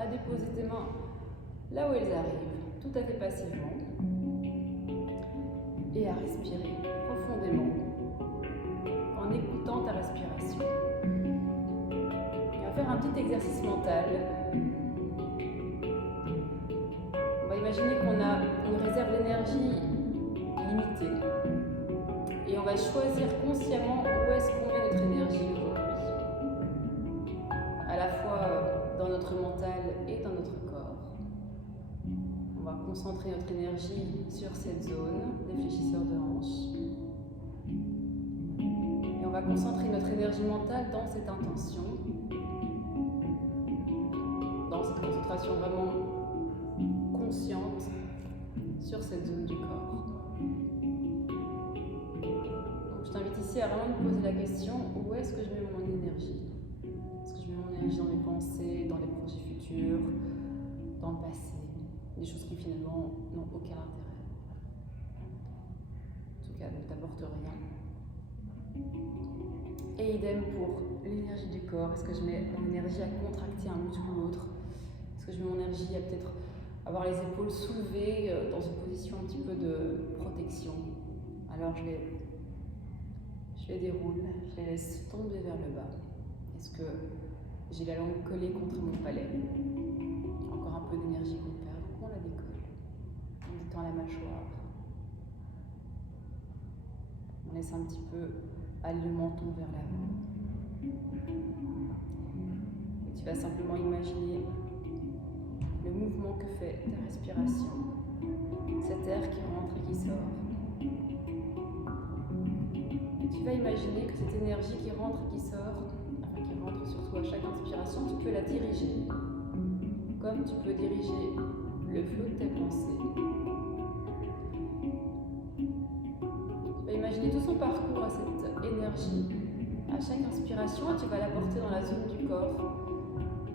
à déposer tes mains là où elles arrivent, tout à fait passivement, et à respirer profondément en écoutant ta respiration. Et on va faire un petit exercice mental. On va imaginer qu'on a une réserve d'énergie limitée et on va choisir consciemment où est-ce qu'on met notre énergie aujourd'hui, à la fois dans notre mental et dans notre corps. On va concentrer notre énergie sur cette zone des fléchisseurs de hanches et on va concentrer notre énergie mentale dans cette intention, dans cette concentration vraiment consciente sur cette zone du corps. Donc, je t'invite ici à vraiment me poser la question, où est-ce que je mets mon énergie? Est-ce que je mets mon énergie dans mes pensées, dans les projets futurs, dans le passé, des choses qui finalement n'ont aucun intérêt, en tout cas ne t'apportent rien. Et idem pour l'énergie du corps. Est-ce que je mets mon énergie à contracter un muscle ou l'autre? Est-ce que je mets mon énergie à peut-être avoir les épaules soulevées dans une position un petit peu de protection? Alors je les déroule, je les laisse tomber vers le bas. Est-ce que j'ai la langue collée contre mon palais? Encore un peu d'énergie qu'on perd, donc on la décolle. On détend la mâchoire. On laisse un petit peu aller le menton vers l'avant. Et tu vas simplement imaginer le mouvement que fait ta respiration, cet air qui rentre et qui sort. Et tu vas imaginer que cette énergie qui rentre et qui sort, enfin qui rentre surtout à chaque inspiration, tu peux la diriger, comme tu peux diriger le flot de tes pensées. Tu vas imaginer tout son parcours à cette énergie, à chaque inspiration, et tu vas la porter dans la zone du corps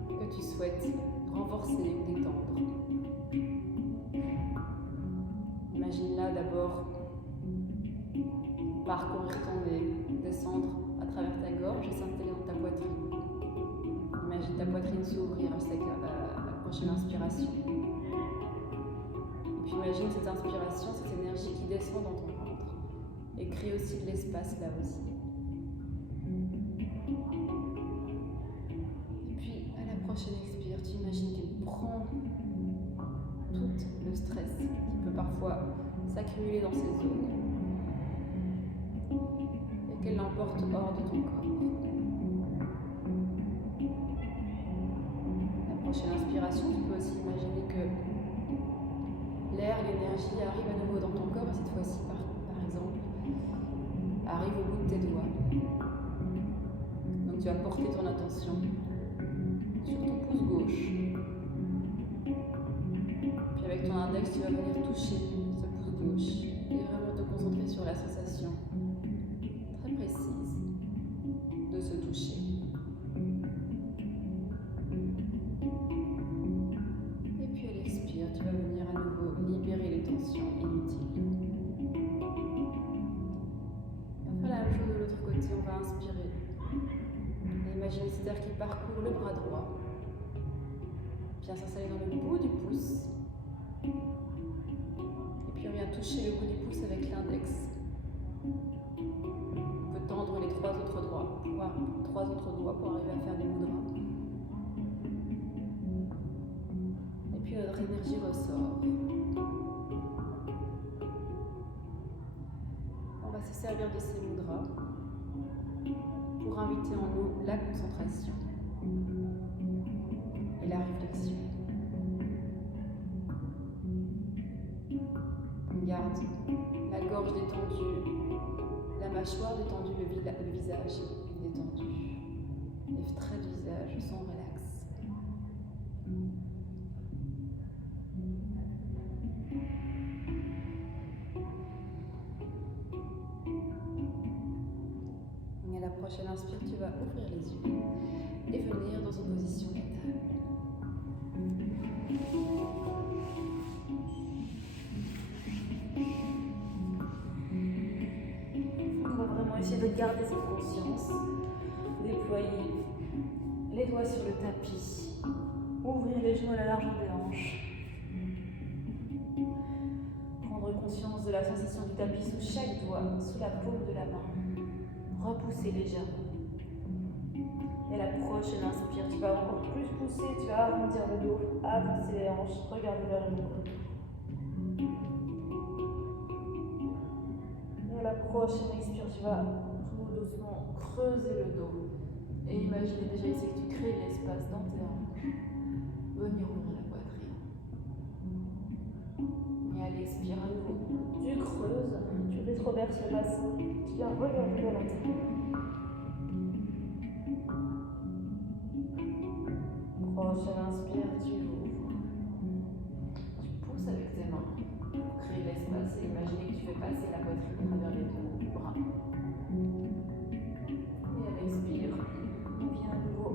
que tu souhaites renforcer ou détendre. Imagine-la d'abord parcourir ton nez, descendre à travers ta gorge et s'installer dans ta poitrine. Imagine ta poitrine s'ouvrir avec la prochaine inspiration. Et puis imagine cette inspiration, cette énergie qui descend dans ton ventre et crée aussi de l'espace là aussi. Et puis à la prochaine expire, tu imagines qu'elle prend tout le stress qui peut parfois s'accumuler dans ces zones et qu'elle l'emporte hors de ton corps. La prochaine inspiration, tu peux aussi imaginer que l'air, l'énergie arrive à nouveau dans ton corps et cette fois-ci, par exemple, arrive au bout de tes doigts. Donc tu vas porter ton attention sur ton pouce gauche. Puis avec ton index, tu vas venir toucher ce pouce gauche et vraiment te concentrer sur la sensation très précise de ce toucher. Et puis à l'expire, tu vas venir à nouveau libérer les tensions inutiles. On va faire la même chose de l'autre côté, on va inspirer. Et imagine cet air qui parcourt le bras droit. Viens s'installer dans le bout du pouce. Et puis on vient toucher le bout du pouce avec l'index. On peut tendre les trois autres doigts pour arriver à faire des mudras. Et puis notre énergie ressort. On va se servir de ces mudras pour inviter en nous la concentration et la réflexion. On garde la gorge détendue, la mâchoire détendue, le visage détendu. Les traits du visage sont relax. Et à la prochaine inspire, tu vas ouvrir les yeux et venir dans une position étale. On va vraiment essayer de garder cette conscience, déployer les doigts sur le tapis Ouvrir les genoux à la largeur des hanches. Prendre conscience de la sensation du tapis sous chaque doigt, sous la paume de la main. Repousser légèrement. Et la prochaine inspire, tu vas encore plus pousser, tu vas arrondir le dos, avancer les hanches, regarder vers le mur. Et la prochaine expire, tu vas tout doucement creuser le dos. Et imaginez déjà ici que tu crées de l'espace dans tes hanches. Venir ouvrir la poitrine. Et à l'expire à nouveau, tu creuses, tu rétroverses le bassin, tu viens regarder vers l'intérieur. Prochaine inspire, tu ouvres. Tu pousses avec tes mains pour créer de l'espace et imaginer que tu fais passer la poitrine à travers les deux bras. Et à l'expire, on vient à nouveau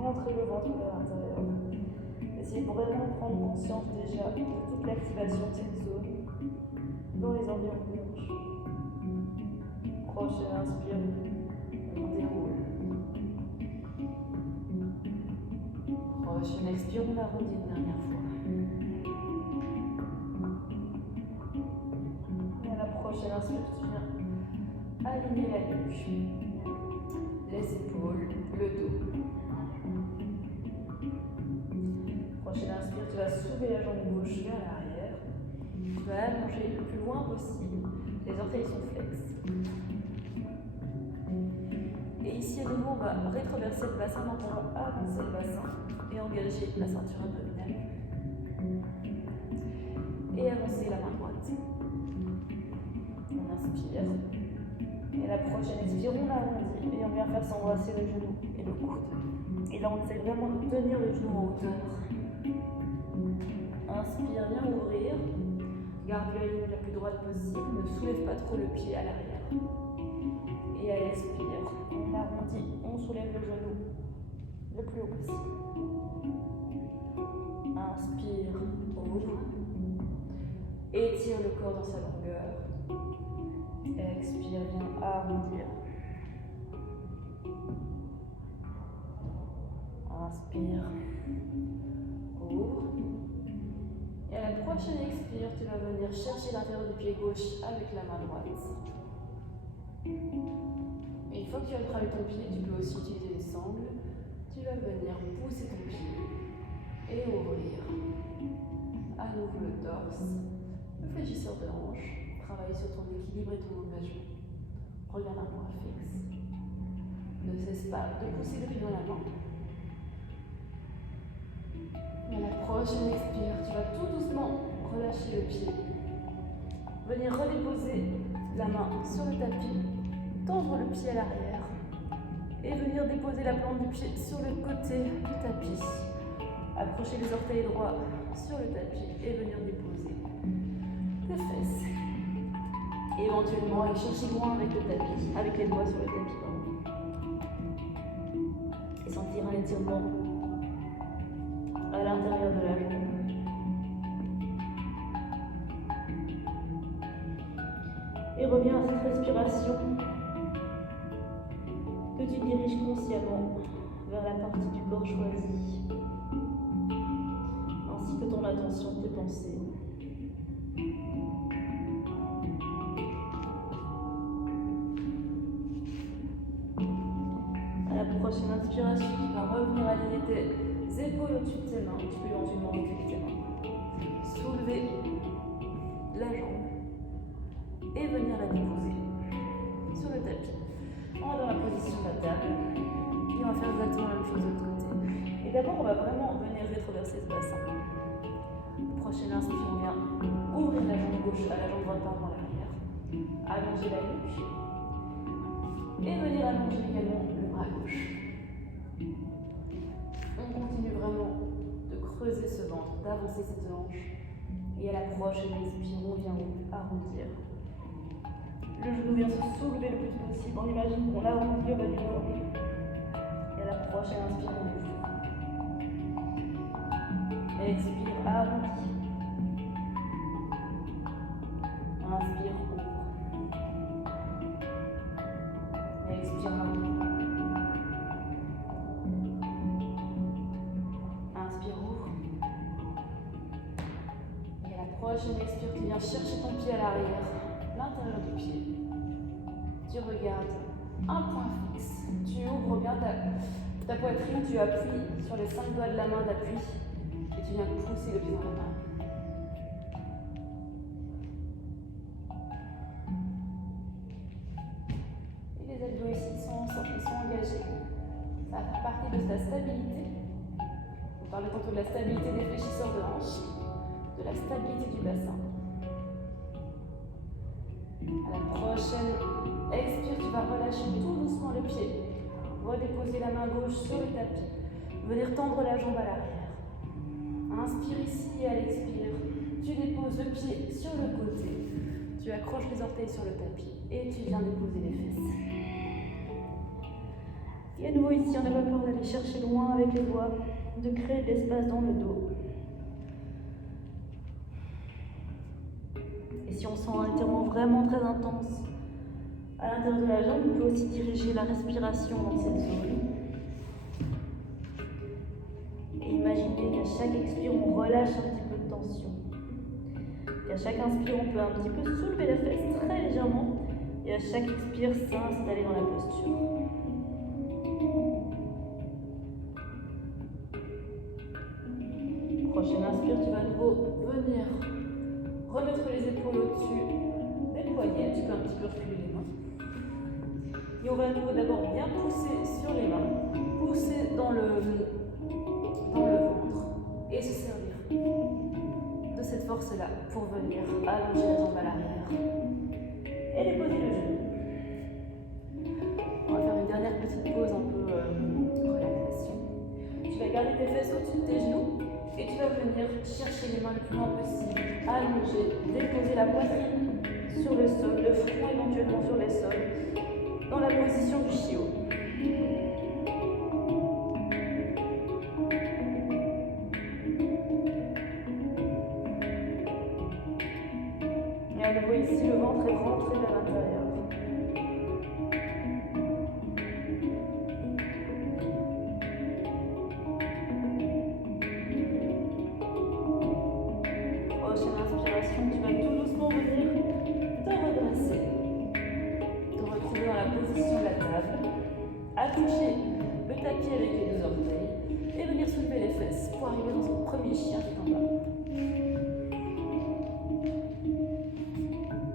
rentrer le ventre vers l'intérieur. Essayez vraiment de prendre conscience déjà de toute l'activation de cette zone dans les environs de hanche. Prochaine inspire, on déroule. Prochaine expire, on arrondit une dernière fois. Et à la prochaine inspire, tu viens aligner la nuque, les épaules, le dos. Prochaine inspire, tu vas soulever la jambe gauche vers l'arrière. Tu vas allonger le plus loin possible. Les orteils sont flex. Et ici, à nouveau, on va rétroverser le bassin, donc on va avancer le bassin et engager la ceinture abdominale. Et avancer la main droite. On inspire. Et la prochaine expire, on arrondit et on vient faire s'embrasser le genou et le coude. Et là, on essaie vraiment de tenir le genou en hauteur. Inspire, viens ouvrir. Garde la ligne la plus droite possible. Ne soulève pas trop le pied à l'arrière. Et à l'expire, on arrondit, on soulève le genou le plus haut possible. Inspire, ouvre. Étire le corps dans sa longueur. Expire, viens arrondir. Inspire, ouvre. Et à la prochaine expire, tu vas venir chercher l'intérieur du pied gauche avec la main droite. Et une fois que tu as travaillé ton pied, tu peux aussi utiliser les sangles. Tu vas venir pousser ton pied et ouvrir. À nouveau le torse, le fléchisseur de hanche. Travaille sur ton équilibre et ton engagement. Regarde un point fixe. Ne cesse pas de pousser le pied dans la main. Et à la prochaine expire, tu vas tout doucement relâcher le pied. Venir redéposer la main sur le tapis, tendre le pied à l'arrière et venir déposer la plante du pied sur le côté du tapis. Accrocher les orteils droits sur le tapis et venir déposer les fesses. Et éventuellement aller chercher loin avec le tapis, avec les doigts sur le tapis. Et sentir un étirement à l'intérieur de la jambe. Et reviens à cette respiration que tu diriges consciemment vers la partie du corps choisie, ainsi que ton attention, tes pensées. À la prochaine inspiration, tu vas revenir aligner tes épaules au-dessus de tes mains. Tu peux éventuellement reculer tes mains. Soulever la jambe et venir la déposer sur le tapis. On va dans la position de la table et on va faire exactement la même chose de l'autre côté. Et d'abord, on va vraiment venir rétroverser ce bassin. Prochaine inspire, on vient ouvrir la jambe gauche à la jambe droite par rapport à l'arrière. Allonger la nuque et venir allonger également le bras gauche. On continue vraiment de creuser ce ventre, d'avancer cette hanche. Et à la prochaine expire, on vient arrondir. Le genou vient se soulever le plus possible. On imagine qu'on arrondit au bas du corps. Et à la prochaine inspire, on ouvre. Expire, arrondis. Inspire, ouvre. Expire, arrondis. Inspire, ouvre. Prochaine expire, tu viens chercher ton pied à l'arrière, l'intérieur du pied. Tu regardes un point fixe. Tu ouvres bien ta poitrine, tu appuies sur les 5 doigts de la main d'appui et tu viens pousser le pied dans la main. Et les abdos ici ils sont engagés. Ça va faire partie de ta stabilité. On parle tantôt de la stabilité des fléchisseurs de hanches, de la stabilité du bassin. À la prochaine expire, tu vas relâcher tout doucement le pied. Redéposer la main gauche sur le tapis. Venir tendre la jambe à l'arrière. Inspire ici et à l'expire. Tu déposes le pied sur le côté. Tu accroches les orteils sur le tapis et tu viens déposer les fesses. Et à nouveau ici, on n'a pas peur d'aller chercher loin avec les doigts, de créer de l'espace dans le dos. Et si on sent un étirement vraiment très intense à l'intérieur de la jambe, on peut aussi diriger la respiration dans cette zone. Et imaginez qu'à chaque expire, on relâche un petit peu de tension. Qu'à chaque inspire, on peut un petit peu soulever la fesse très légèrement. Et à chaque expire, s'installer dans la posture. Prochaine inspire, tu vas à nouveau venir remettre les épaules au-dessus des poignets. Tu peux un petit peu reculer les mains. Et on va à nouveau d'abord bien pousser sur les mains, pousser dans le ventre et se servir de cette force-là pour venir allonger la jambe à l'arrière et déposer le genou. On va faire une dernière petite pause un peu relaxation. Tu vas garder tes fesses au-dessus de tes genoux et tu vas venir chercher les mains le plus loin possible, allonger, déposer la poitrine sur le sol, le front éventuellement sur les sols, dans la position du chiot. Et à nouveau ici, le ventre est rentré vers l'intérieur. Prochaine inspiration, tu vas tout doucement venir te redresser. Dans la position de la table, attoucher le tapis avec les 2 orteils et venir soulever les fesses pour arriver dans son premier chien tête en bas.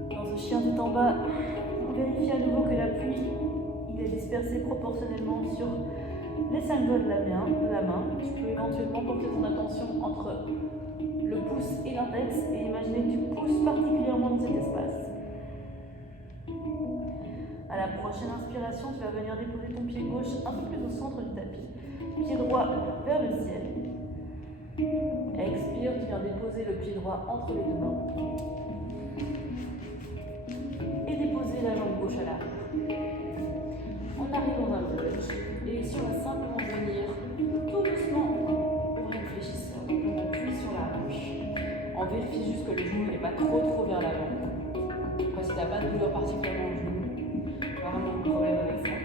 Dans ce chien tête en bas, on vérifie à nouveau que l'appui il est dispersé proportionnellement sur les 5 doigts de la main. Tu peux éventuellement porter ton attention entre le pouce et l'index et imaginer que tu pousses particulièrement dans cet espace. À la prochaine inspiration, tu vas venir déposer ton pied gauche un peu plus au centre du tapis, pied droit vers le ciel. Expire, tu viens déposer le pied droit entre les 2 mains. Et déposer la jambe gauche à l'arrière. On arrive dans un lunge. Et ici, on va simplement venir tout doucement ouvrir le fléchisseur. On appuie sur la hanche. On vérifie juste que le genou n'est pas trop vers l'avant. Après, si tu n'as pas de douleur particulièrement au genou, vraiment de problème avec ça.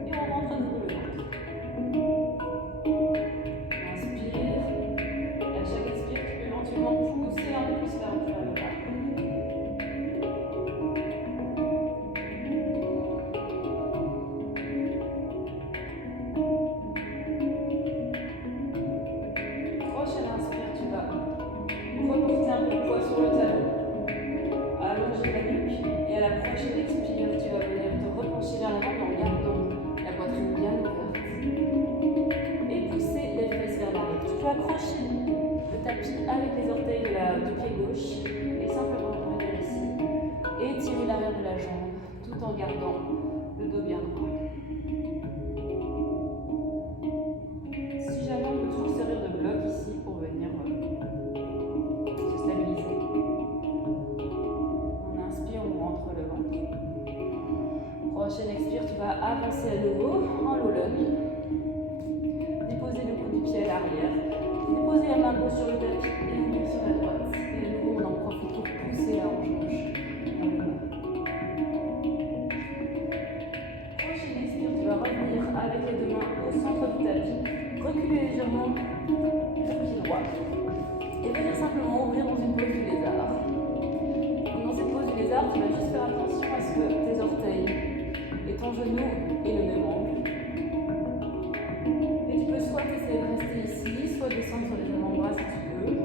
Et on rentre à nouveau le ventre. Inspire. Et à chaque expire, tu peux éventuellement pousser un peu plus vers le bas. Prochaine inspire, tu vas reporter un peu de poids sur le talon. Allonger la nuque. Et à la prochaine expire, tu vas venir te repencher vers l'avant en gardant la poitrine bien ouverte. Et pousser les fesses vers l'arrière. Tu peux accrocher le tapis avec les orteils du pied gauche et simplement venir ici et étirer l'arrière de la jambe tout en gardant le dos bien droit. Si jamais on peut toujours servir de bloc ici pour venir se stabiliser. On inspire, on rentre le ventre. Prochaine expire, tu vas avancer à nouveau en low lunge. Déposer le bout du pied à l'arrière. Déposer la main gauche sur le tapis et venir sur la droite. Et à nouveau, on en profite pour pousser la hanche gauche. Prochaine expire, tu vas revenir avec les 2 mains au centre du tapis. Reculer légèrement le pied droit. Et venir simplement ouvrir dans une pose du lézard. Donc dans cette pose du lézard, tu vas juste faire attention à ce que tes orteils et ton genou aient le même angle. Et tu peux soit essayer de rester ici, soit descendre sur les avant-bras si tu veux.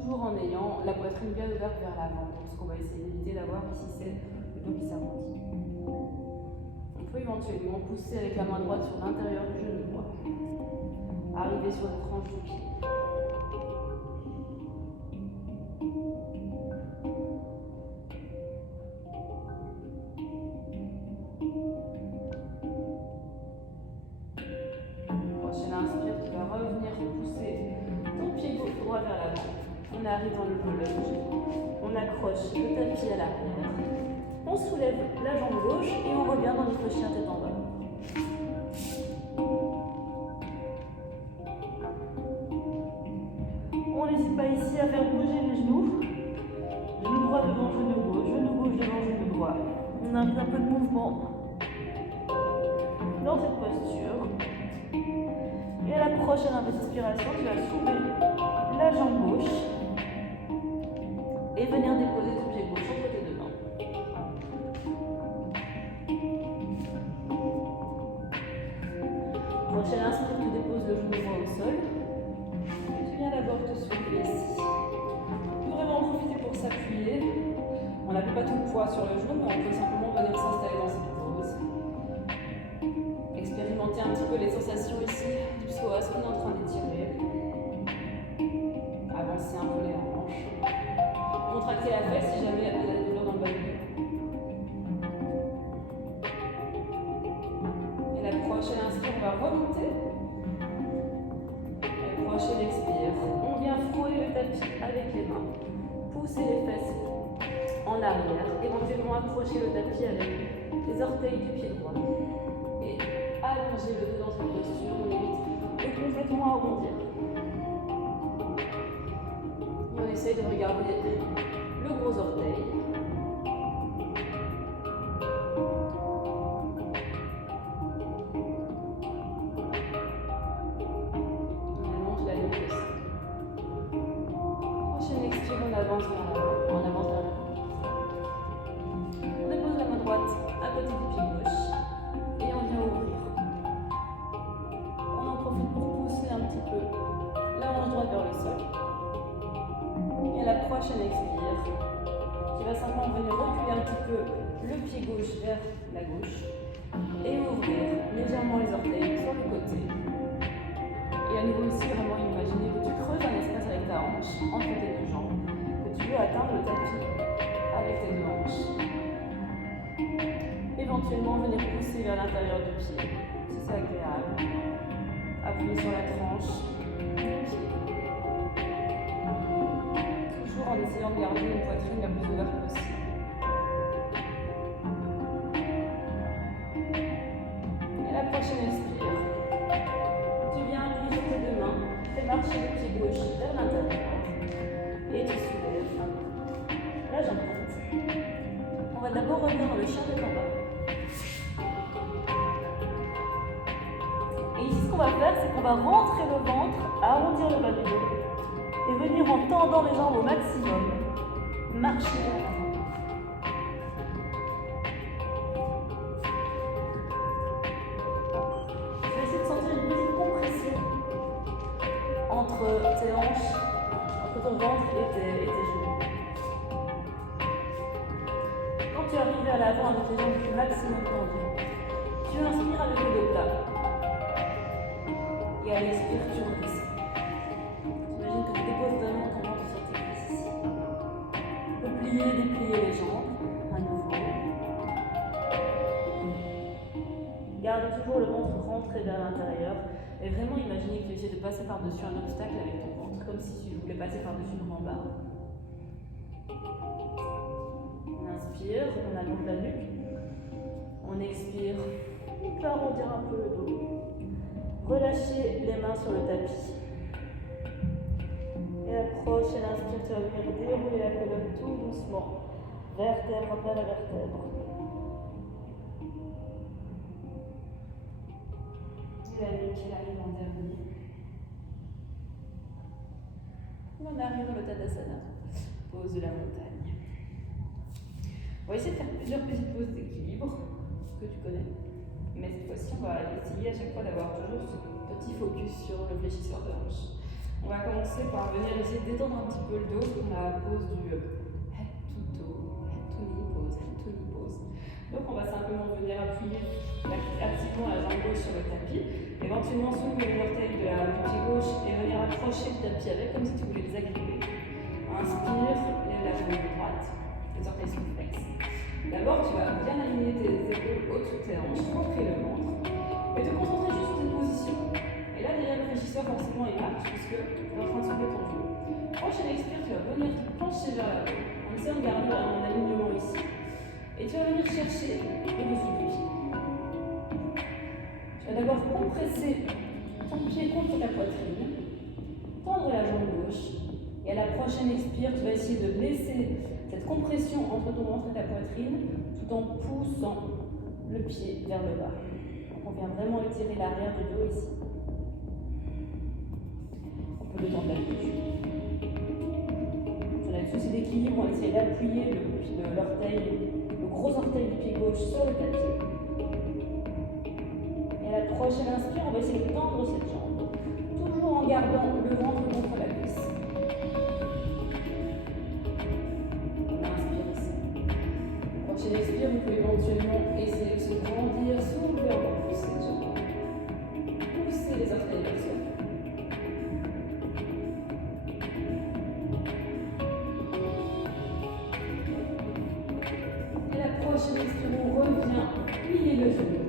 Toujours en ayant la poitrine bien ouverte vers l'avant. Donc ce qu'on va essayer d'éviter d'avoir ici, c'est le dos qui s'arrondit. On peut éventuellement pousser avec la main droite sur l'intérieur du genou droit. Arriver sur la tranche du pied. Prochaine inspire, tu vas revenir pousser ton pied droit vers l'avant. On arrive dans le low lunge. On accroche le tapis à l'arrière. On soulève la jambe gauche et on revient dans notre chien tête en bas. On n'hésite pas ici à faire bouger les genoux. Genou droit devant genou gauche devant genou droit. On a un peu de mouvement dans cette posture. Et à la prochaine inspiration, tu vas soulever la jambe gauche et venir déposer ton pied gauche entre tes deux mains. Prochaine inspire, tu déposes le genou droit au sol. Et tu viens d'abord te soulever ici. Vraiment profiter pour s'appuyer. On n'appuie pas tout le poids sur le genou, mais on peut simplement venir s'installer dans cette pose. Expérimenter un petit peu les sensations ici du psoas qu'on est en train d'étirer. Avancer un peu les hanches. Contracter la fesse si jamais il y a de la douleur dans le bas du dos. Et la prochaine inspire, on va remonter. La prochaine expire. On vient frôler le tapis avec les mains. Pousser les fesses en arrière. Éventuellement accrocher le tapis avec les orteils du pied droit. Et allonger le dos dans cette posture. On évite de complètement arrondir. Et on essaye de regarder le gros orteil. On monte la nuque aussi. Prochaine expire, on avance vers l'avant. On avance vers l'avant. On dépose la main droite à côté du pied gauche. Et on vient ouvrir. On en profite pour pousser un petit peu la hanche droite vers le sol. Et à la prochaine expire, tu vas simplement venir reculer un petit peu le pied gauche vers la gauche et ouvrir légèrement les orteils sur le côté. Et à nouveau ici, vraiment imaginer que tu creuses un espace avec ta hanche entre tes deux jambes, que tu veux atteindre le tapis avec tes deux hanches. Éventuellement venir pousser vers l'intérieur du pied, si c'est agréable. Appuyer sur la tranche du pied. Toujours en essayant de garder une poitrine la plus ouverte possible. Et la prochaine expire. Tu viens appuyer sur tes deux mains, fais marcher le pied gauche vers l'intérieur et tu soulèves la jambe droite. On va d'abord revenir dans le chien tête en bas. Et ici, ce qu'on va faire, c'est qu'on va rentrer le ventre, arrondir le bas du dos et venir en tendant les jambes au maximum, marcher vers l'avant. Je vais essayer de sentir une petite compression entre tes hanches, entre ton ventre et tes genoux. Quand tu arrives vers l'avant avec les jambes au maximum tendues, tu inspires avec le dos plat. Et à l'expire, tu redescends. J'imagine que tu déposes vraiment ton ventre sur tes cuisses ici. Tu peux plier, déplier les jambes à nouveau. Garde toujours le ventre rentré vers l'intérieur. Et vraiment imaginer que tu essaies de passer par-dessus un obstacle avec ton ventre, comme si tu voulais passer par-dessus une rambarde. On inspire, on allonge la nuque. On expire, on peut arrondir un peu le dos. Relâchez les mains sur le tapis. Et la prochaine inspire, tu vas venir dérouler la colonne tout doucement, vertèbre après la vertèbre. Et la nuque qui arrive en dernier. On arrive dans le Tadasana, pose de la montagne. On va essayer de faire plusieurs petites poses d'équilibre que tu connais. Mais cette fois-ci, on va essayer à chaque fois d'avoir toujours ce petit focus sur le fléchisseur de hanche. On va commencer par venir essayer de détendre un petit peu le dos dans la pose du head to toe, head to knee pose. Donc on va simplement venir appuyer activement la jambe gauche sur le tapis, éventuellement soulever les orteils du pied gauche et venir approcher le tapis avec comme si tu voulais les agripper. Inspire, lève la jambe droite, les orteils sont flexes. D'abord, tu vas bien aligner tes épaules au-dessus de tes hanches, rentrer le ventre et te concentrer juste sur cette position. Et là, déjà, le fléchisseur, forcément, il marche puisque tu es en train de soulever ton genou. Prochaine expire, tu vas venir te pencher vers la haut en essayant de garder un alignement ici. Et tu vas venir chercher le dessous du pied. Tu vas d'abord compresser ton pied contre ta poitrine, tendre la jambe gauche. Et à la prochaine expire, tu vas essayer de laisser cette compression entre ton ventre et ta poitrine tout en poussant le pied vers le bas. Donc on vient vraiment étirer l'arrière du dos ici. On peut détendre la bouche. On a le souci d'équilibre, on va essayer d'appuyer le gros orteil du pied gauche sur le tapis. Et à la prochaine inspire, on va essayer de tendre cette jambe, toujours en gardant le ventre contre la cuisse. Prochaine expire, vous pouvez éventuellement essayer de se grandir, soulever encore plus cette jambe. Poussez les orteils vers soi. Et la prochaine expire, on revient plier le genou.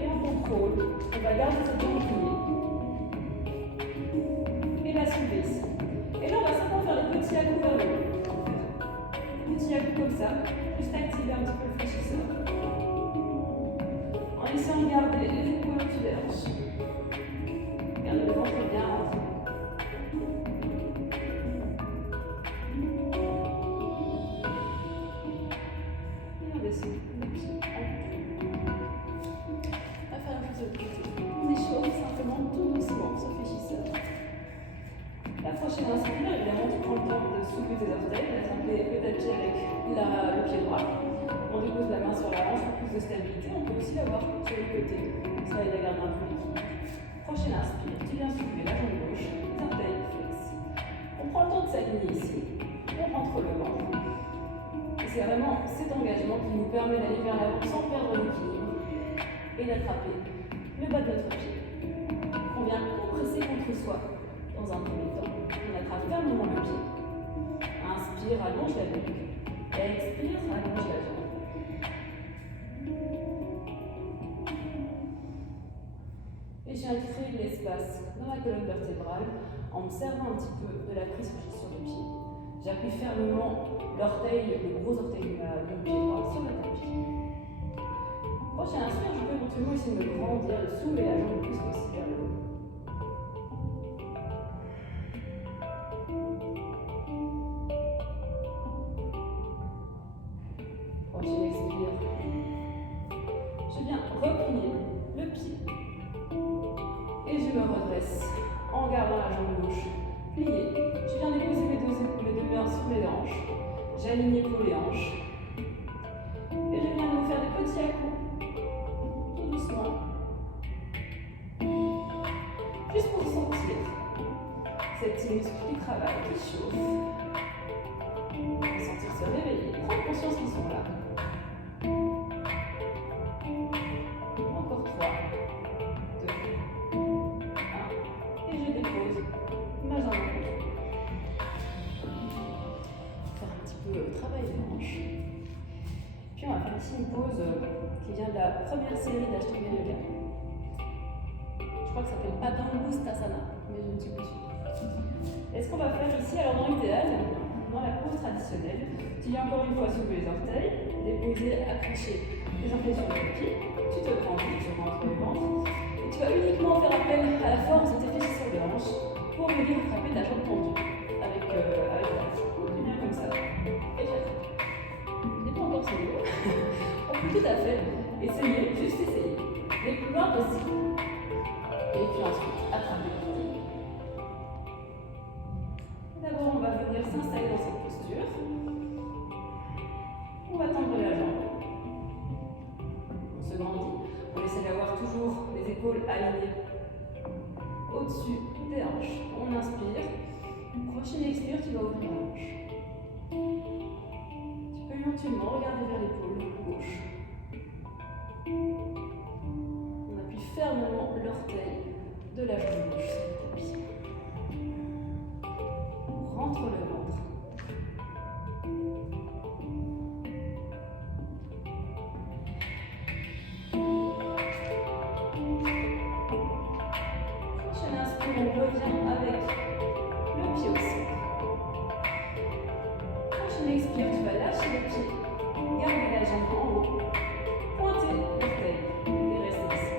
Et en contrôle, on va garder cette jambe pliée. Et la soulever ici. Et là, on va simplement faire des petits à-coups vers le haut. Petit à coup comme ça, juste activer un petit peu le fléchisseur. En essayant de garder les épaules au-dessus des hanches. Gardez le ventre bien rentré. Et on descend les pieds en dessous. On va faire la chose de l'autre côté. On échauffe simplement tout doucement ce fléchisseur. La prochaine inspire, évidemment, tu prends le temps de soulever tes orteils, le tapis avec le pied droit. On dépose la main sur la hanche pour plus de stabilité. On peut aussi l'avoir sur le côté. Ça aide à garder un peu l'équilibre. Prochaine inspire, tu viens soulever la jambe gauche, les orteils flexes. On prend le temps de s'aligner ici. On rentre le ventre. Et c'est vraiment cet engagement qui nous permet d'aller vers l'avant sans perdre l'équilibre et d'attraper le bas de notre pied. On vient compresser contre soi dans un premier temps. On attrape fermement le pied. Inspire, allonge la nuque. Expire, allonge la jambe. Et je viens de créer de l'espace dans la colonne vertébrale en me servant un petit peu de la prise que j'ai sur le pied. J'appuie fermement le gros orteil de mon pied droit sur le tapis. Prochaine inspire, je peux éventuellement essayer de me grandir, de soulever la jambe le plus possible vers le haut. Prochaine expire. Je viens replier le pied. Et je me redresse en gardant la jambe gauche pliée. Je viens déposer mes deux mains sur mes hanches. J'aligne épaules et hanches. Et je viens vous faire des petits à-coups. Tout doucement. Juste pour sentir ces petits muscles qui travaillent, qui chauffent. Et sentir se réveiller. Prendre conscience qu'ils sont là. Encore 3, 2, 1. Et je dépose ma jambe gauche. Faire un petit peu travailler les hanches. Puis on va faire ici une pause qui vient de la première série d'Ashtanga Yoga. Je crois que ça s'appelle Padangusthasana, mais je ne suis pas sûre. Et ce qu'on va faire ici, alors dans l'idéal, dans la pose traditionnelle, tu viens encore une fois soulever les orteils, déposer, accrocher les orteils sur le pied, tu te grandis, tu rentres le ventre, et tu vas uniquement faire appel à la force de tes fléchisseurs de hanches pour venir attraper ta jambe tendue avec la tu viens comme ça, et j'attrape. Il n'est pas encore si lourd. On peut tout à fait essayer, juste essayer, le plus loin possible. Et puis ensuite, attraper le pied. s'installer dans cette posture. On va tendre la jambe. On se grandit. On essaie d'avoir toujours les épaules alignées au-dessus des hanches. On inspire. Prochaine expire, tu vas ouvrir la hanche. Tu peux éventuellement regarder vers l'épaule gauche. On appuie fermement l'orteil de la jambe gauche sur le tapis. On rentre le ventre. Prochaine inspire, on revient avec le pied au centre. Prochaine expire, tu vas lâcher le pied, garder la jambe en haut, pointer l'orteil et rester ici.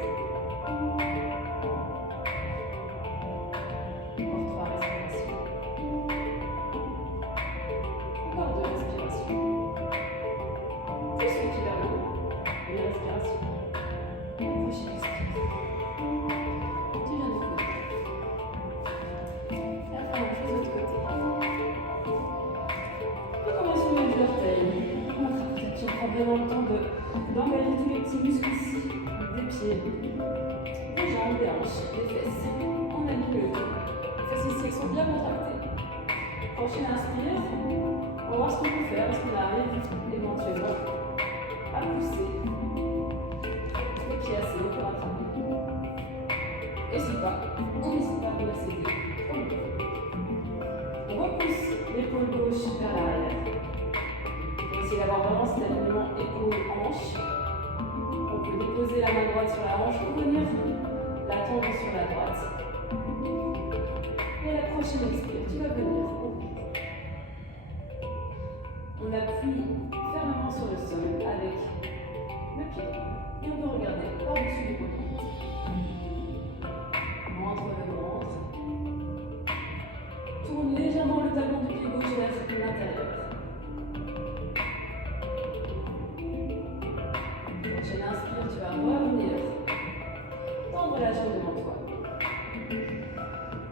Encore 3 respirations. Encore 2 respirations. Plus le pied vers le haut. Une respiration. Prochaine expire. Tu viens de côté. Et après, on fait de l'autre côté. On va soulever l'orteil. On prend vraiment le temps d'engager tous les petits muscles ici. Des pieds, des jambes, des hanches, des fesses. On aligne le dos. Les fesses ici, elles sont bien contractées. Prochaine inspire. On va voir ce qu'on peut faire. Est-ce qu'on arrive éventuellement à pousser les pieds assez haut pour attraper. Et si pas, on n'hésite pas à redresser les pieds. On repousse l'épaule gauche vers l'arrière. On va essayer d'avoir vraiment cet alignement épaule-hanche. On peut déposer la main droite sur la hanche ou venir la tendre sur la droite. Et à la prochaine expire, tu vas venir ouvrir. On appuie fermement sur le sol avec le pied droit. Et on peut regarder par-dessus l'épaule droite. On rentre le ventre. Tourne légèrement le talon du pied gauche vers l'intérieur. Prochaine inspire, tu vas revenir. Tendre la jambe devant toi.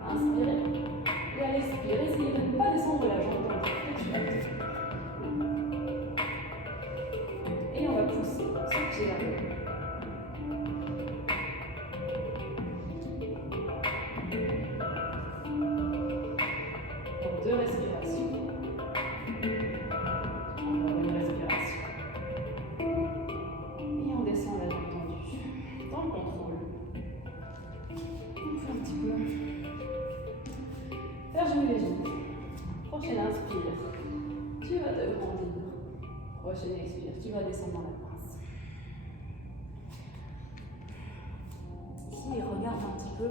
Inspirez. Et à l'expire, essayez de ne pas descendre la jambe devant toi. Et on va pousser ce pied vers le haut. Encore 2 respirations. Encore une respiration. Et on descend la jambe tendue. Dans le contrôle. On fait un petit peu. Faire jouer les genoux. Prochaine inspire. Tu vas te grandir. Prochaine expire. Tu vas descendre dans la pince. Ici, regarde un petit peu.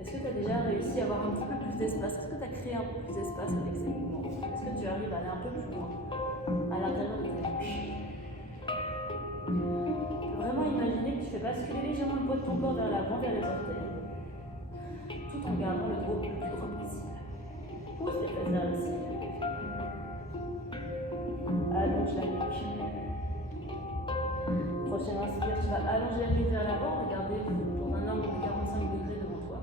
Est-ce que tu as déjà réussi à avoir un petit peu plus d'espace? Est-ce que tu as créé un peu plus d'espace avec ces mouvements? Est-ce que tu arrives à aller un peu plus loin à l'intérieur de tes hanches? Tu peux vraiment imaginer que tu fais basculer légèrement le poids de ton corps vers l'avant, vers les orteils, tout en gardant le dos le plus droit possible. Pousse les fesses vers le ciel. Allonge la nuque. Prochaine inspire, tu vas allonger la nuque vers l'avant, regarder dans un angle de 45 degrés devant toi.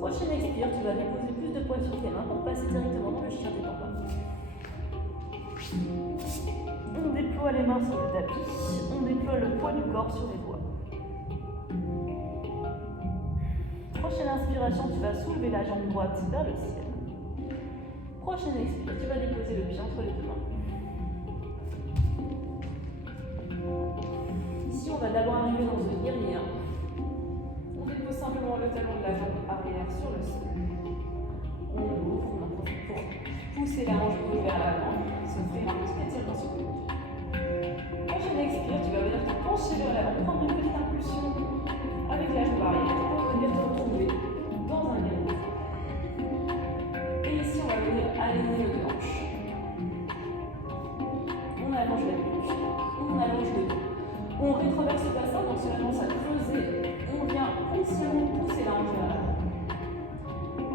Prochaine expire, tu vas déposer plus de poids sur tes mains pour passer directement dans le chien des bambins. On déploie les mains sur le tapis, on déploie le poids du corps sur les doigts. Prochaine inspiration, tu vas soulever la jambe droite vers le ciel. Prochaine expire, tu vas déposer le pied entre les deux mains. Ici, on va d'abord arriver dans une guerrière. On dépose simplement le talon de la jambe arrière sur le sol. On ouvre, on en profite pour pousser la hanche gauche vers l'avant, s'offrir un petit étirement sur le dos. Prochaine expire, tu vas venir te pencher vers l'avant, prendre une petite impulsion avec la jambe arrière pour venir te retrouver dans un guerrier. Et ici, on va venir aligner nos deux hanches. On allonge la nuque, on allonge le dos. On rétroverse le bassin, donc cela commence à creuser. On vient consciemment pousser la hanche vers l'avant.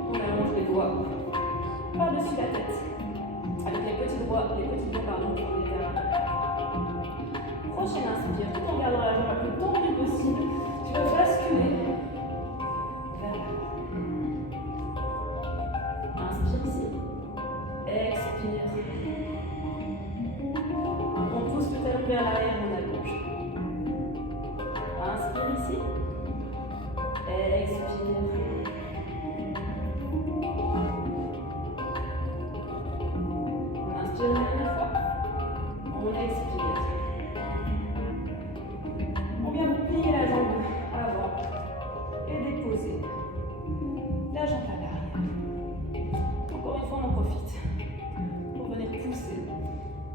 On allonge les doigts par-dessus la tête. Avec les petits doigts tournés vers l'avant. Prochaine inspire, tout en gardant la jambe la plus tendue possible, tu vas basculer vers l'avant. Inspire ici. Expire. On inspire une dernière fois. On expire. On vient plier la jambe avant et déposer la jambe à l'arrière. Encore une fois, on en profite pour venir pousser.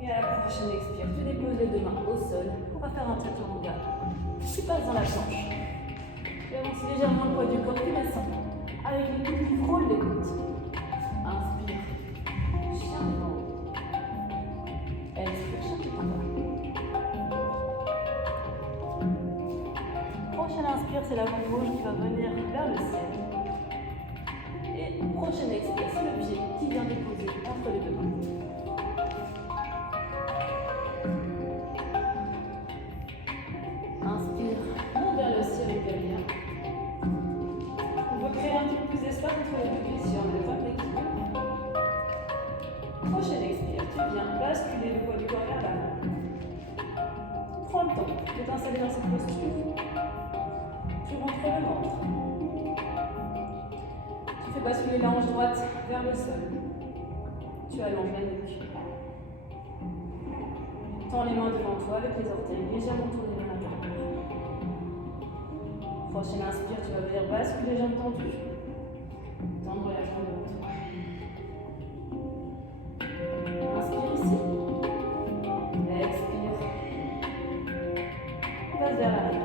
Et à la prochaine expire, tu déposes les deux mains au sol. On va faire un chaturanga. Tu passes dans la planche. Tu avances légèrement le poids du corps, tu descends. Avec les coudes qui frôlent les côtes. Inspire. Chien devant haut. Expire, chaturanga. Prochaine inspire, c'est la jambe gauche qui va venir vers le ciel. Et prochaine expire, c'est le pied qui vient déposer entre les deux mains. Inspire, monte vers le ciel et bien. On va créer un petit peu plus d'espace entre les deux pieds si on ne veut pas l'équilibre. Prochaine expire, tu viens basculer le poids du corps vers l'avant. Prends le temps de t'installer dans cette posture. Tu rentres le ventre. Tu fais basculer la hanche droite vers le sol. Tu allonges la nuque. Tends les mains devant toi avec les orteils légèrement tournés vers l'intérieur. Prochaine inspire, tu vas venir basculer les jambes tendues. Tendre la jambe devant toi. Inspire ici. Expire. Passe vers l'arrière.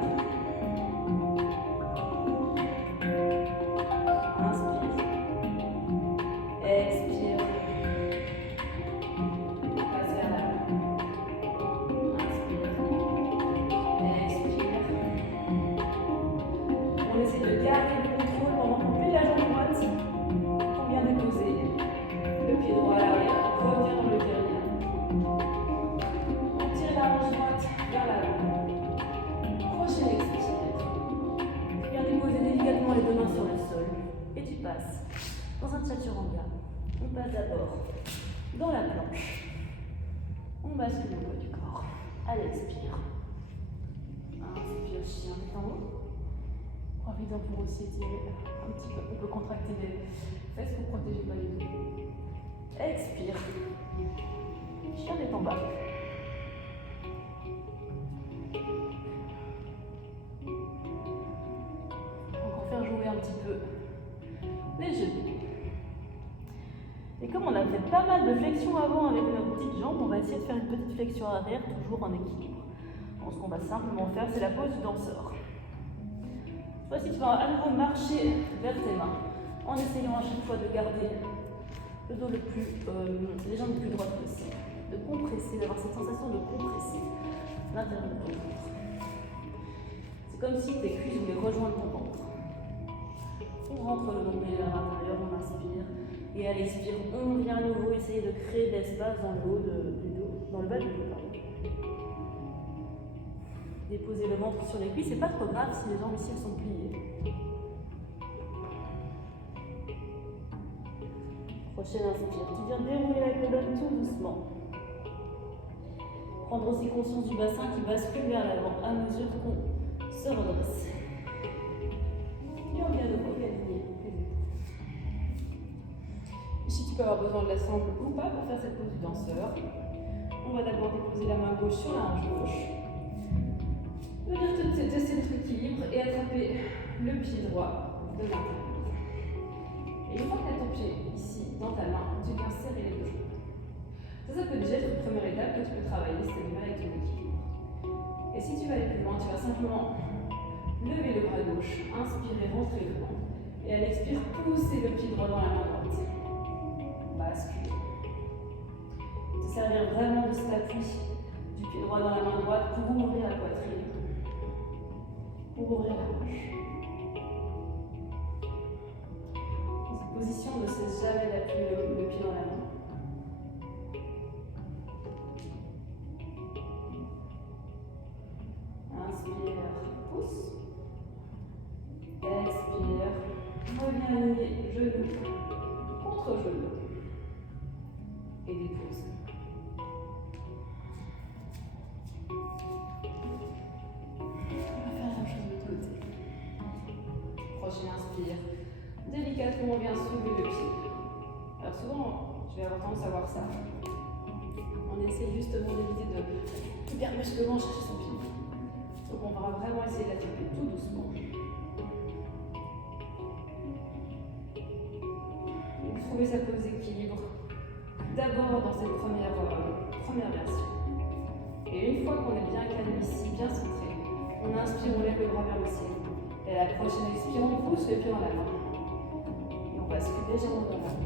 Dans un chaturanga, on passe d'abord dans la planche. On bascule le poids du corps. À l'expire. Inspire, chien est en haut. Profitons pour aussi étirer un petit peu. On peut contracter les fesses pour protéger pas les dos. Expire. Chien est en bas. Encore faire jouer un petit peu les genoux. Et comme on a fait pas mal de flexions avant avec nos petites jambes, on va essayer de faire une petite flexion arrière, toujours en équilibre. Donc ce qu'on va simplement faire, c'est la pose du danseur. Cette fois-ci, tu vas à nouveau marcher vers tes mains, en essayant à chaque fois de garder le dos les jambes les plus droites possible, de compresser, d'avoir cette sensation de compresser l'intérieur de ton ventre. C'est comme si tes cuisses voulaient rejoindre ton ventre. On rentre le nombril vers l'intérieur, on inspire. Et à l'expire, on vient à nouveau essayer de créer de l'espace dans le haut du dos, dans le bas du dos, pardon. Déposer le ventre sur les cuisses, c'est pas trop grave si les jambes ici sont pliées. Prochaine inspire, tu viens dérouler la colonne tout doucement. Prendre aussi conscience du bassin qui bascule vers l'avant à mesure qu'on se redresse. Et on vient de aligner. Ici, tu peux avoir besoin de la sangle ou pas pour faire cette pose du danseur. On va d'abord déposer la main gauche sur la hanche gauche. Venir tester notre équilibre et attraper le pied droit de l'intérieur. Et une fois que tu as ton pied ici dans ta main, tu viens serrer les deux jambes. Ça peut déjà être une première étape que tu peux travailler si tu as du mal avec ton équilibre. Et si tu veux aller plus loin, tu vas simplement lever le bras gauche, inspirer, rentrer le ventre. Et à l'expire, pousser le pied droit dans la main droite. Bascule. Te servir vraiment de cet appui du pied droit dans la main droite pour ouvrir la poitrine, pour ouvrir la hanche. Dans cette position, ne cesse jamais d'appuyer le pied dans la main. Inspire, pousse. Expire, reviens aligner genou contre genou. Et dépose. On va faire la même chose de l'autre côté. Prochaine inspire. Délicatement, on vient soulever le pied. Alors souvent, je vais avoir tendance à voir ça. On essaie justement d'éviter de bien brusquement chercher son pied. Donc on va vraiment essayer de l'attraper tout doucement. Vous trouvez sa pose d'équilibre d'abord dans cette première version. Et une fois qu'on est bien calme ici, bien centré, on inspire, on lève le bras vers le ciel. Et à la prochaine expire, on pousse le pied dans la main. Et on bascule légèrement vers l'avant.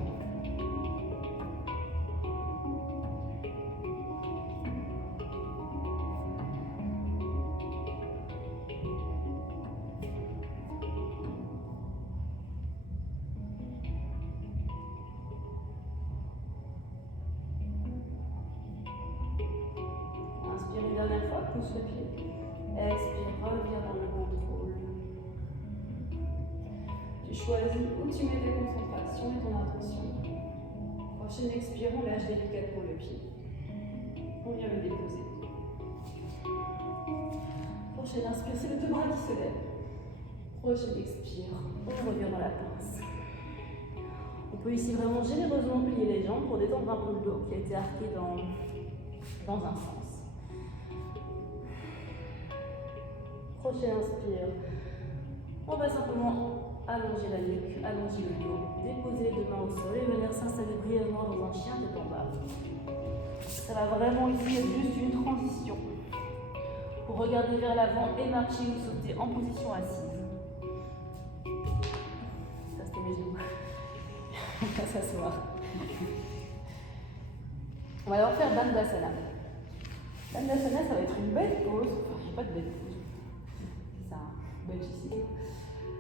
Inspire une dernière fois, pousse le pied. Expire, reviens dans le contrôle. Tu choisis où tu mets tes concentrations et ton attention. Prochaine expire, on lâche délicatement le pied. On vient le déposer. Prochaine inspire, c'est le deux bras qui se lèvent. Prochaine expire, on revient dans la pince. On peut ici vraiment généreusement plier les jambes pour détendre un peu le dos qui a été arqué dans un sens. Prochaine inspire, on va simplement allonger la nuque, allonger le dos, déposer les deux mains au sol et venir s'installer brièvement dans un chien tête en bas. Ça va vraiment ici être juste une transition pour regarder vers l'avant et marcher ou sauter en position assise. Ça c'était mes genoux. On va s'asseoir. On va alors faire Dandasana. Dandasana, ça va être une belle pause. Enfin, il n'y a pas de belle pause. C'est ça, belle ici.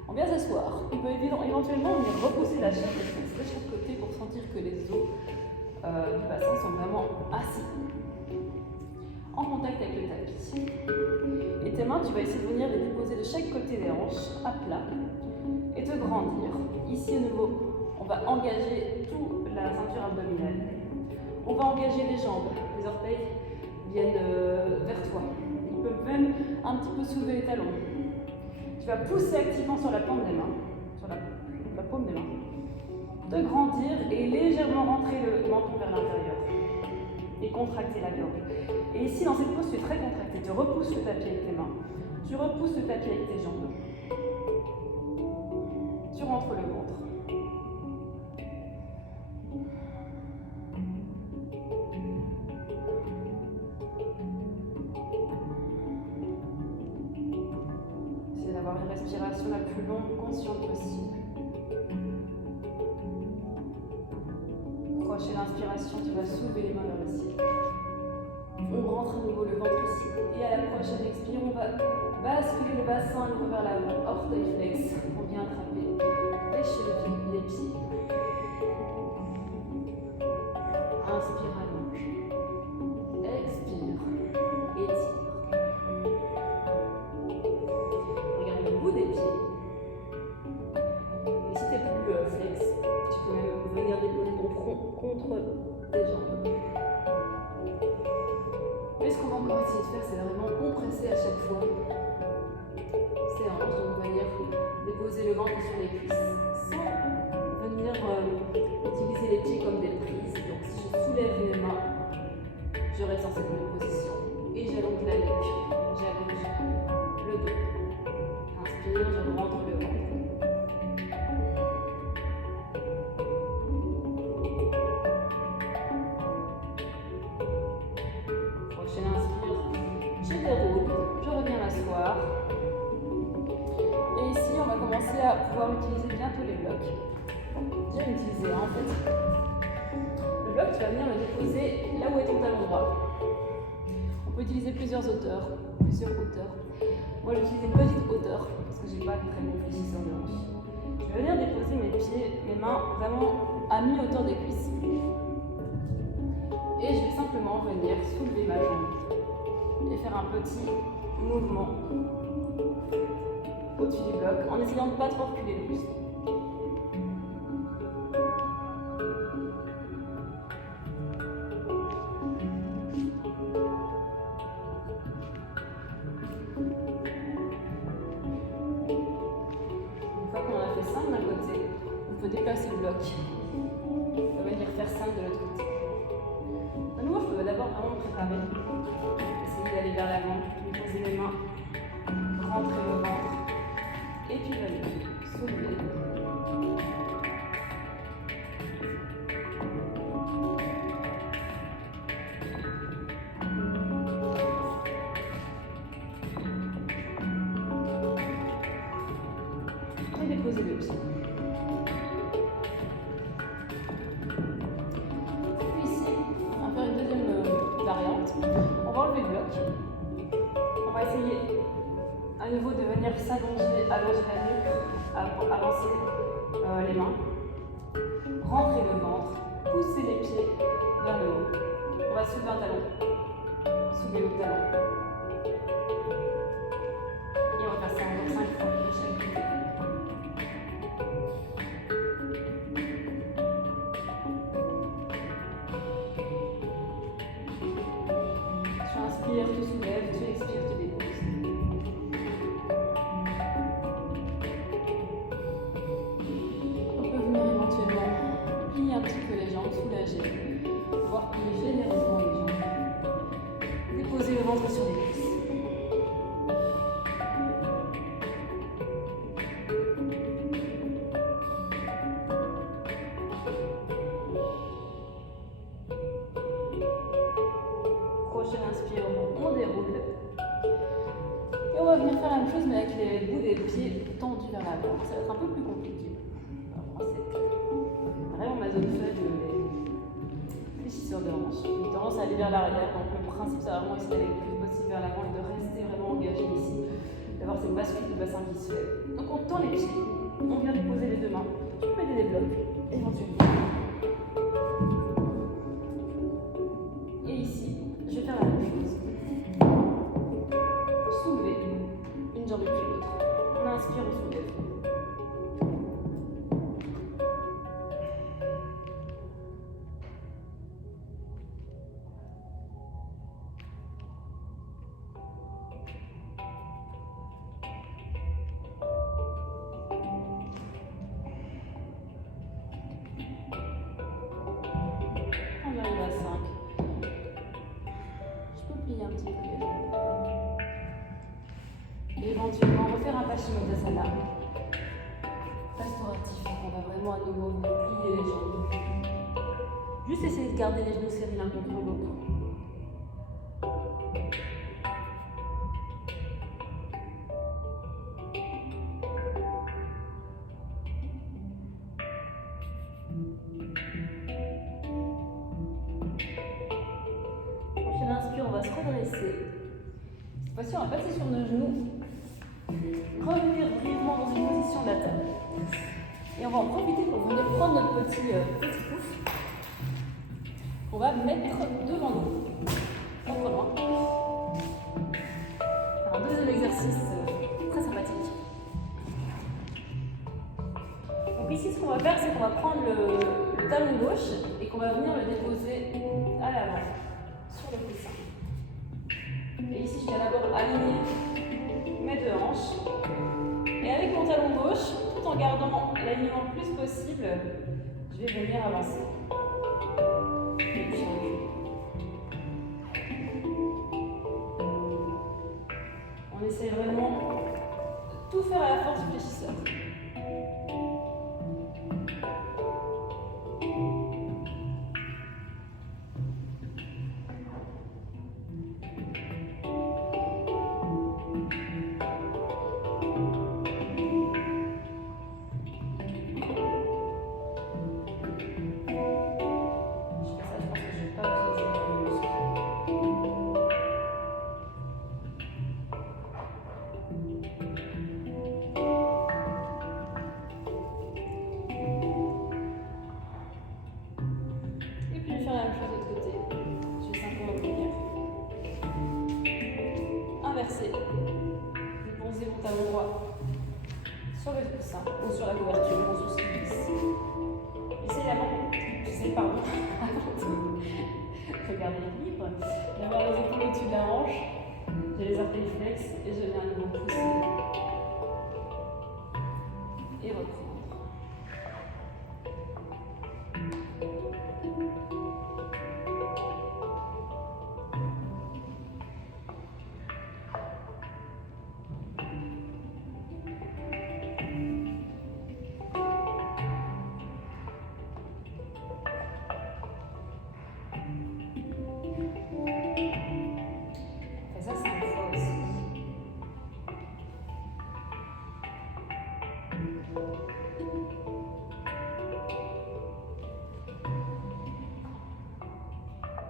On vient s'asseoir. On peut éventuellement venir repousser la chaise de chaque côté pour sentir que les os du bassin sont vraiment assis, en contact avec le tapis. Et tes mains, tu vas essayer de venir les déposer de chaque côté des hanches, à plat, et te grandir. Ici, à nouveau, on va engager toute la ceinture abdominale. On va engager les jambes. Les orteils viennent vers toi. On peut même un petit peu soulever les talons. Tu vas pousser activement sur la paume des mains, sur la paume des mains. De grandir et légèrement rentrer le menton vers l'intérieur. Et contracter la gorge. Et ici, dans cette pose, tu es très contracté. Tu repousses le tapis avec tes mains. Tu repousses le tapis avec tes jambes. Tu rentres le ventre. C'est d'avoir une respiration la plus longue, consciente possible. Prochaine inspiration, tu vas soulever les mains vers le ciel. On rentre à nouveau le ventre ici. Et à la prochaine expire, on va basculer le bassin à nouveau vers l'avant. Orteil flex. On vient attraper les chevilles, les pieds. Inspire, allonge. Expire. Étire. Regarde le bout des pieds. Et si tu es plus flex, tu peux même venir déposer ton front contre tes jambes. Mais ce qu'on va encore essayer de faire, c'est vraiment compresser à chaque fois ces hanches. Donc venir déposer le ventre sur les cuisses sans venir utiliser les pieds comme des prises. Donc si je soulève mes mains, je reste dans cette même position et j'allonge la nuque, j'allonge le dos. Inspire, je rentre le ventre. Prochaine inspire, je déroule, je reviens m'asseoir. Et ici, on va commencer à pouvoir utiliser bientôt les blocs. J'ai utilisé un en fait. Le bloc, tu vas venir le déposer là où est ton talon droit. On peut utiliser plusieurs hauteurs. Moi, j'utilise une petite hauteur parce que j'ai pas de très bon fléchisseur de hanche. Je vais venir déposer mes pieds, mes mains vraiment à mi-hauteur des cuisses. Et je vais simplement venir soulever ma jambe et faire un petit mouvement au-dessus du bloc en essayant de ne pas trop reculer le buste. Une fois qu'on déplacer le bloc. On va venir faire 5 de l'autre côté. À nouveau, je peux d'abord vraiment me préparer. Essayer d'aller vers l'avant, me poser les mains, rentrer le ventre. Et puis venir soulever. Et déposer le pied. Puis ici, on va faire une deuxième variante. On va enlever le bloc. On va essayer à nouveau de venir s'allonger, allonger la nuque, avancer les mains, rentrer le ventre, pousser les pieds vers le haut. On va soulever un talon, soulever le talon. Et on va faire ça encore 5 fois de chaque côté. Tu inspires, tu soulèves, tu expires, tu déposes. Plier un petit peu les jambes, soulager, voire plier généreusement les jambes. Déposer le ventre sur les cuisses. Prochaine inspiration, on déroule. Et on va venir faire la même chose mais avec les bouts des pieds tendus vers l'avant. Ça va être un peu plus compliqué. Vraiment ma zone fun de fléchisseur de hanche. J'ai tendance à aller vers l'arrière, donc le principe c'est vraiment essayer d'aller le plus possible vers l'avant et de rester vraiment engagé ici, d'avoir cette bascule de bassin qui se fait. Donc on tend les pieds, on vient déposer les deux mains, tu peux mettre des blocs éventuellement. Et ici, je vais faire la même chose. Soulever une jambe et puis l'autre. On inspire, on soulève. Un petit peu les jambes. Et éventuellement refaire un Paschimottanasana. Restauratif, on va vraiment à nouveau plier les jambes. Juste essayer de garder les genoux serrés l'un contre l'autre. On va se redresser. Cette fois-ci, on va passer sur nos genoux. Revenir brièvement dans une position de la table. Et on va en profiter pour venir prendre notre petit pouf. On va mettre devant nous. Pas trop loin. Faire un deuxième exercice très sympathique. Donc ici, ce qu'on va faire, c'est qu'on va prendre le talon gauche et qu'on va venir le déposer à l'avant, sur le coussin. Et ici, je viens d'abord aligner mes deux hanches. Et avec mon talon gauche, tout en gardant l'alignement le plus possible, je vais venir avancer. Et puis reculer. On essaie vraiment de tout faire à la force du fléchisseur. Déposer mon talon droit sur le coussin ou sur la couverture ou sur ce qui glisse. J'essaie, pardon, regardez l'équilibre, d'avoir les épaules au-dessus de la hanche, j'ai les orteils flex et je viens à nouveau pousser et reprendre.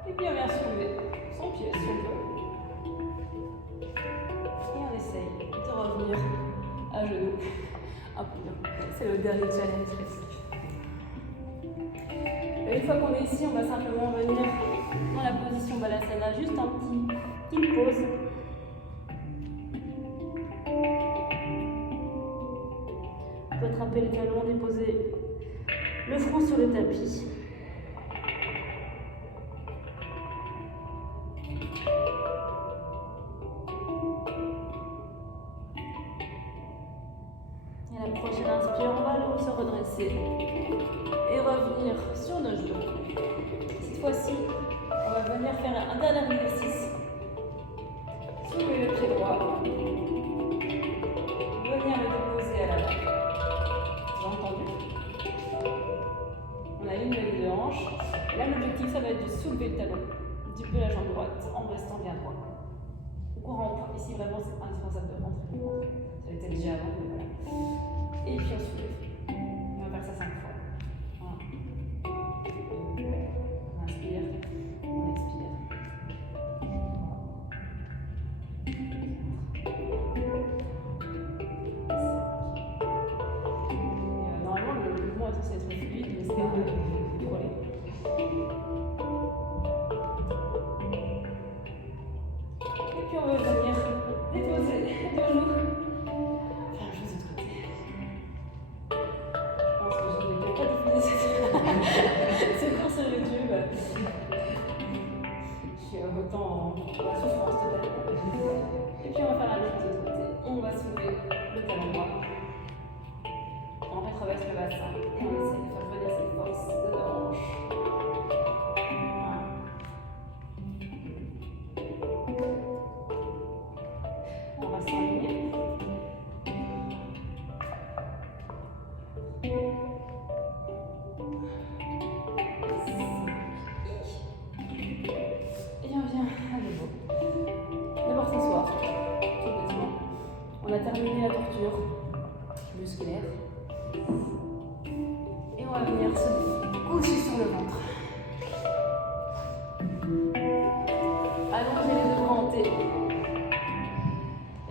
Et puis on vient soulever son pied si on veut. Et on essaye de revenir à genoux. Un peu dur. C'est le dernier challenge. Et une fois qu'on est ici, on va simplement venir dans la position Balasana, juste un petite pause. On peut attraper le talon, déposer le front sur le tapis. Et la prochaine inspire, on va alors se redresser et revenir sur nos genoux. Cette fois-ci, on va venir faire un dernier exercice. Soulever le pied droit. Venir le déposer à l'avant. Vous avez entendu? On aligne les deux hanches. Là, l'objectif, ça va être de soulever le talon du pied à la jambe droite en restant bien droit. Donc on rentre. Ici, vraiment, c'est indispensable de rentrer le ventre. Ça l'était déjà avant, mais voilà. Et puis on soulève. On va faire ça 5 fois. 1. On inspire. On expire. Normalement, le mouvement est censé être fluide, mais c'est un peu contrôlé. Et puis on va venir déposer les genoux. Faire la chose de l'autre côté. Je pense que je ne vais pas diffuser cette course sur YouTube. Je suis autant en souffrance totale. Et puis on va faire la même chose de l'autre côté. On va soulever le talon droit. On retraverse le bassin et on essaie de faire venir cette force de nos hanches. On va s'enligner. Et on vient à nouveau. D'abord s'asseoir, tout bêtement. On a terminé la torture musculaire. Et on va venir se coucher sur le ventre. Allonger les deux bras en T.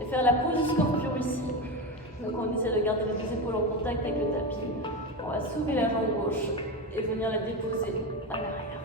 Et faire la pose du scorpion ici. Donc on essaie de garder les deux épaules en contact avec le tapis. On va soulever la jambe gauche et venir la déposer à l'arrière.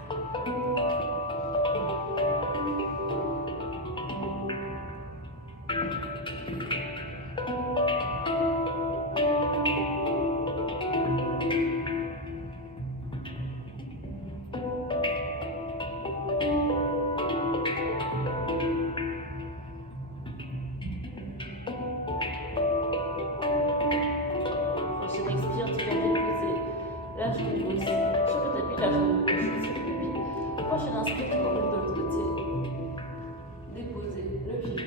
Prochaine inspire, on ouvre de l'autre côté. Déposez le pied.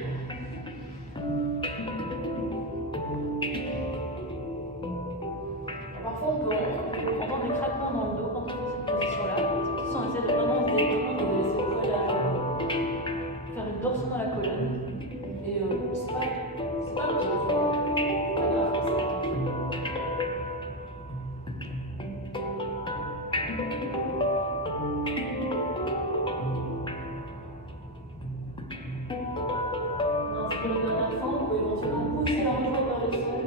Parfois, on peut entendre des craquements dans le dos quand on fait cette position-là. Si on essaie de vraiment se détendre, de laisser ouvrir la jambe, faire une torsion dans la colonne. Et c'est pas grave, c'est pas grave. Pour la dernière fois, on peut éventuellement pousser la jambe vers le sol.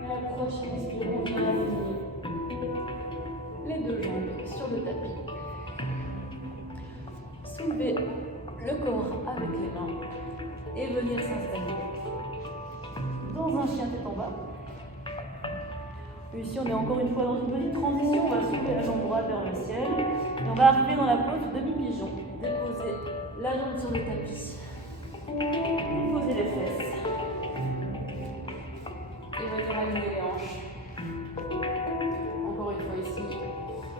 Et la prochaine expire, on vient aligner les deux jambes sur le tapis. Soulevez le corps avec les mains et venir s'installer dans un chien tête en bas. Ici, on est encore une fois dans une petite transition. On va soulever la jambe droite vers le ciel. Et on va arriver dans la pose de demi-pigeon. Déposer la jambe sur le tapis. Posez les fesses. Et venir aligner les hanches. Encore une fois ici,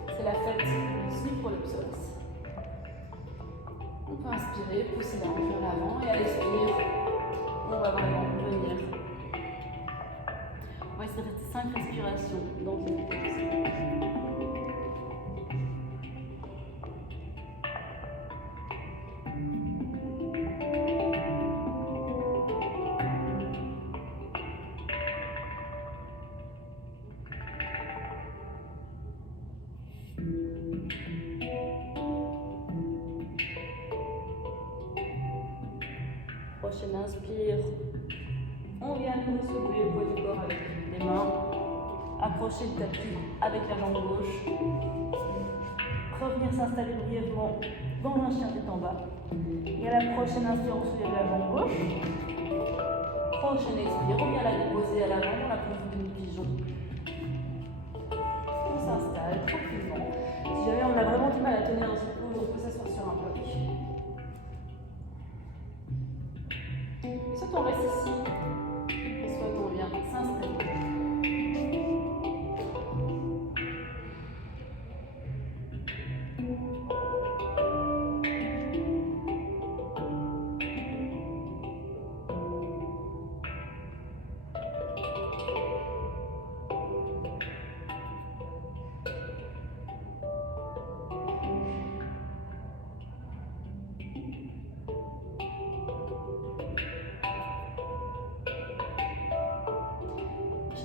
c'est la fête du supralapsoïs. On peut inspirer, pousser la hanche vers l'avant et à l'expire, on va vraiment venir. On va essayer de rester 5 respirations dans une position. nouveau soulever le poids du corps avec les mains. Accrocher le tapis avec la jambe gauche. Revenir s'installer brièvement dans un chien tête en bas. Et à la prochaine inspire, on soulève la jambe gauche. Prochaine expire, on vient la déposer à l'avant dans la position de pigeon. On s'installe tranquillement. Si jamais on a vraiment du mal à tenir dans cette pose, on peut s'asseoir sur un bloc. Et soit on reste ici, et soit on vient s'installer.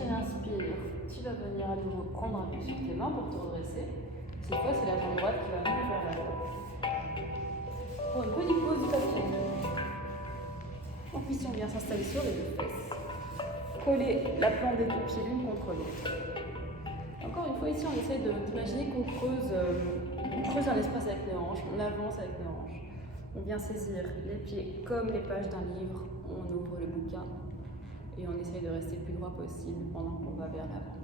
Inspire, tu vas venir à nouveau prendre appui sur tes mains pour te redresser. Cette fois, c'est la jambe droite qui va venir vers l'avant. Pour une petite pause du papillon. En puis, si on vient s'installer sur les deux fesses, coller la plante des deux pieds l'une contre l'autre. Encore une fois, ici, on essaie d'imaginer qu'on creuse un espace avec les hanches, on avance avec les hanches. On vient saisir les pieds comme les pages d'un livre, on ouvre le bouquin. Et on essaye de rester le plus droit possible pendant qu'on va vers l'avant.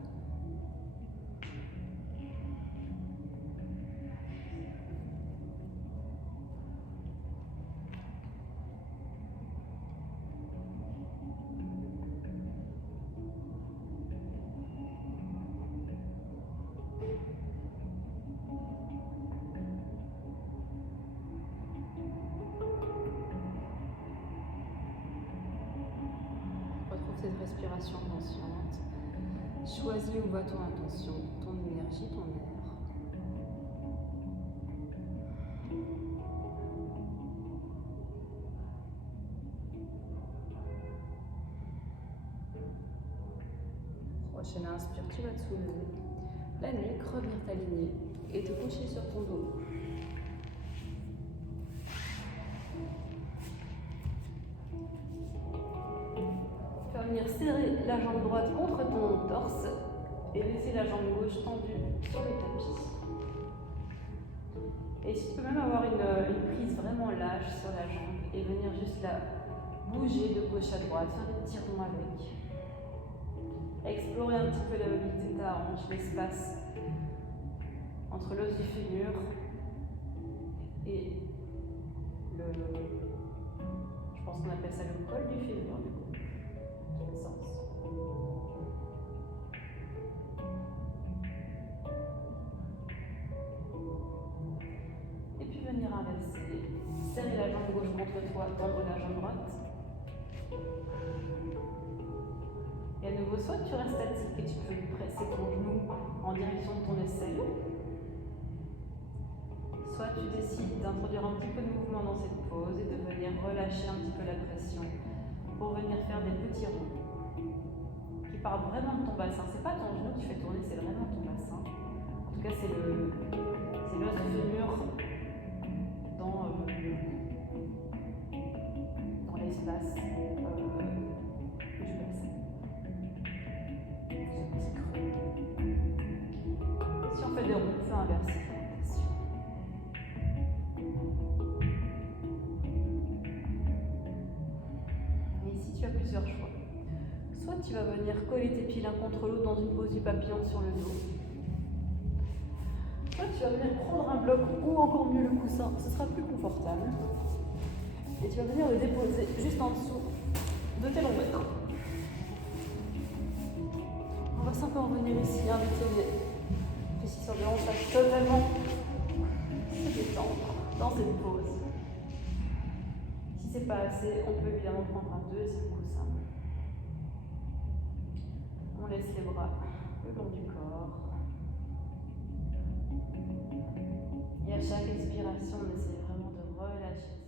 Cette respiration consciente. Choisis où va ton intention, ton énergie, ton air. Prochaine inspire, tu vas te soulever. La nuque, revenir t'aligner et te coucher sur ton dos. Venir serrer la jambe droite contre ton torse et laisser la jambe gauche tendue sur le tapis. Et si tu peux même avoir une prise vraiment lâche sur la jambe et venir juste la bouger de gauche à droite, faire des petits ronds avec. Explorer un petit peu la mobilité de ta hanche, l'espace entre l'os du fémur et je pense qu'on appelle ça le col du fémur du coup. Et puis venir inverser, serrer la jambe gauche contre toi, tendre la jambe droite. Et à nouveau, soit tu restes statique et tu peux presser ton genou en direction de ton aisselle, soit tu décides d'introduire un petit peu de mouvement dans cette pose et de venir relâcher un petit peu la pression pour venir faire des petits ronds qui partent vraiment de ton bassin. C'est pas ton genou que tu fais tourner, c'est vraiment ton bassin. En tout cas, c'est l'os du fémur dans l'espace du bassin. Ce petit creux. Si on fait des ronds, on fait inverser. Tu as plusieurs choix. Soit tu vas venir coller tes pieds l'un contre l'autre dans une pose du papillon sur le dos. Soit tu vas venir prendre un bloc ou encore mieux le coussin, ce sera plus confortable. Et tu vas venir le déposer juste en dessous de tes longs mètres. On va simplement venir ici inviter les fléchisseurs de hanches à totalement se détendre dans cette pose. Si c'est pas assez, on peut évidemment prendre un deuxième coussin. On laisse les bras le long du corps. Et à chaque expiration, on essaie vraiment de relâcher.